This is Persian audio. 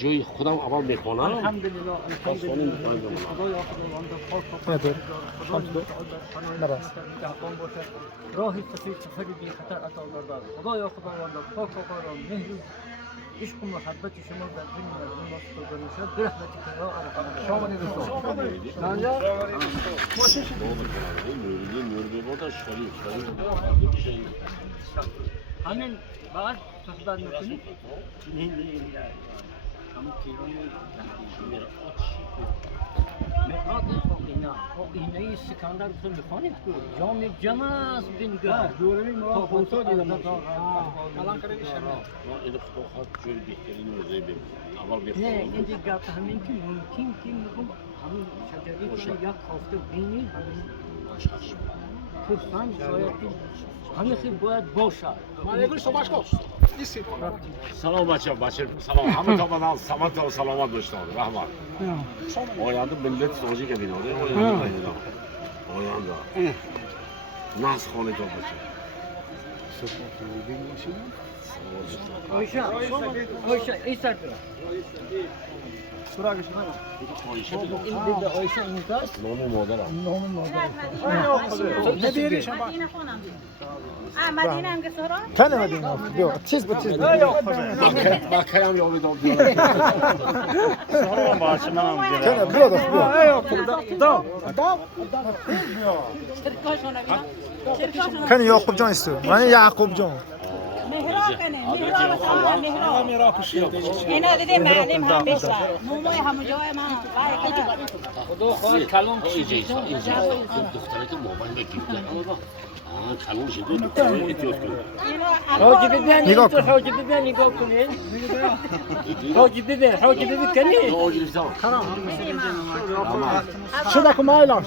جوی خودم اول میکنم الحمدلله خدای راهی سفید سفری بی خطر عطا داد خدایا خداوند پاک و قرآن مهر عشق و محبت شما در دین مردم واستاده باشد برحمتی که یا ارحم الراحمین همین بعد صحبت میکنید هم میخواد آینه سکندر تو میخوانید که جام جمع است بینگاه جورمی ما خونسا دیدم کلام کردی شما این خواهد جوی بهترین روزه بیم اول نه بخونم این دیگه همین که ممکن که میگم همین شجری که یک هفته بینی همین پرسان شاید همین خیلی باید باشد ما یکوش تو باش کن سلام بچه سلام همه تا بدن سلامت و سلامت داشته رحمت آینده ملت سازی که بیناده آینده ناس خانه تا بچه آیشه ایستر برا سراغش این دیده آیشه این کاست نام مادرم ندیری شما مدینه هم که سورا کنه مدینه بیا چیز با چیز با کیم یابی دام کنه بیا دست بیا کنه یعقوب جان است من یعقوب جان مهراب کنه مهراب سلام مهراب اینا دیدی معلم هم بیشتر موموی همه جای ما خدا خواهد کلام اینجا دختره که موبایل بگیرد کلام شده دختره اتیاز کنه حاجی ببین نگاه تو کن. حاجی ببین نگاه کنین حاجی ببین کنی آجی رفتم شده که مایلاش